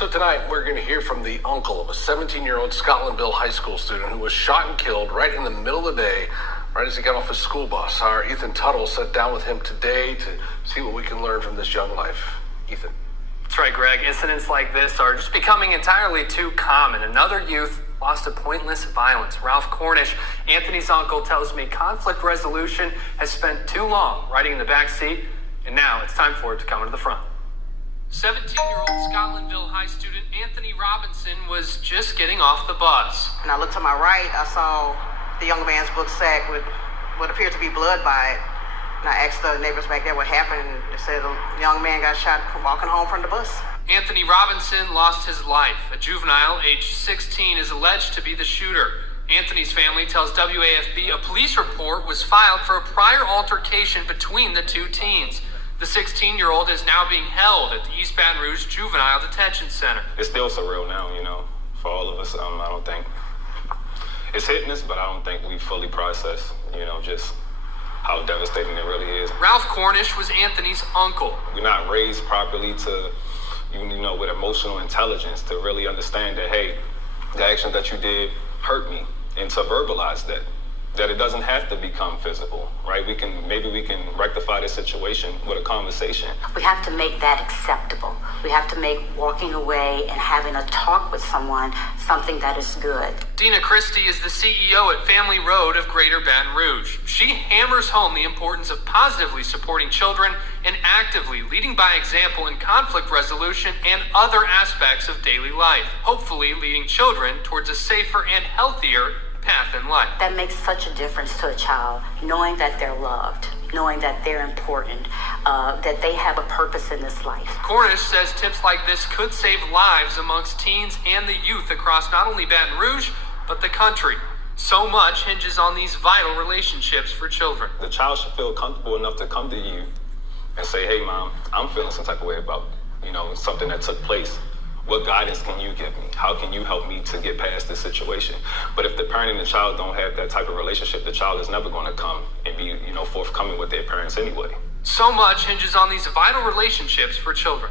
So tonight, we're going to hear from the uncle of a 17-year-old Scotlandville High School student who was shot and killed right in the middle of the day, right as he got off his school bus. Our Ethan Tuttle sat down with him today to see what we can learn from this young life. Ethan. That's right, Greg. Incidents like this are just becoming entirely too common. Another youth lost to pointless violence. Ralph Cornish, Anthony's uncle, tells me conflict resolution has spent too long riding in the back seat, and now it's time for it to come to the front. 17-year-old Scotlandville High student Anthony Robinson was just getting off the bus. And I looked to my right, I saw the young man's book sack with what appeared to be blood by it. And I asked the neighbors back there what happened, and they said the young man got shot walking home from the bus. Anthony Robinson lost his life. A juvenile, age 16, is alleged to be the shooter. Anthony's family tells WAFB a police report was filed for a prior altercation between the two teens. The 16-year-old is now being held at the East Baton Rouge Juvenile Detention Center. It's still surreal now, for all of us. I don't think it's hitting us, but I don't think we fully process, just how devastating it really is. Ralph Cornish was Anthony's uncle. We're not raised properly to, with emotional intelligence to really understand that, hey, the action that you did hurt me, and to verbalize that it doesn't have to become physical, right? Maybe we can rectify this situation with a conversation. We have to make that acceptable. We have to make walking away and having a talk with someone something that is good. Dina Christie is the CEO at Family Road of Greater Baton Rouge. She hammers home the importance of positively supporting children and actively leading by example in conflict resolution and other aspects of daily life, hopefully leading children towards a safer and healthier path in life. That makes such a difference to a child, knowing that they're loved, knowing that they're important, that they have a purpose in this life. Cornish says tips like this could save lives amongst teens and the youth across not only Baton Rouge, but the country. So much hinges on these vital relationships for children. The child should feel comfortable enough to come to you and say, hey, Mom, I'm feeling some type of way about, something that took place. What guidance can you give me? How can you help me to get past this situation? But if the parent and the child don't have that type of relationship, the child is never going to come and be, forthcoming with their parents anyway. So much hinges on these vital relationships for children.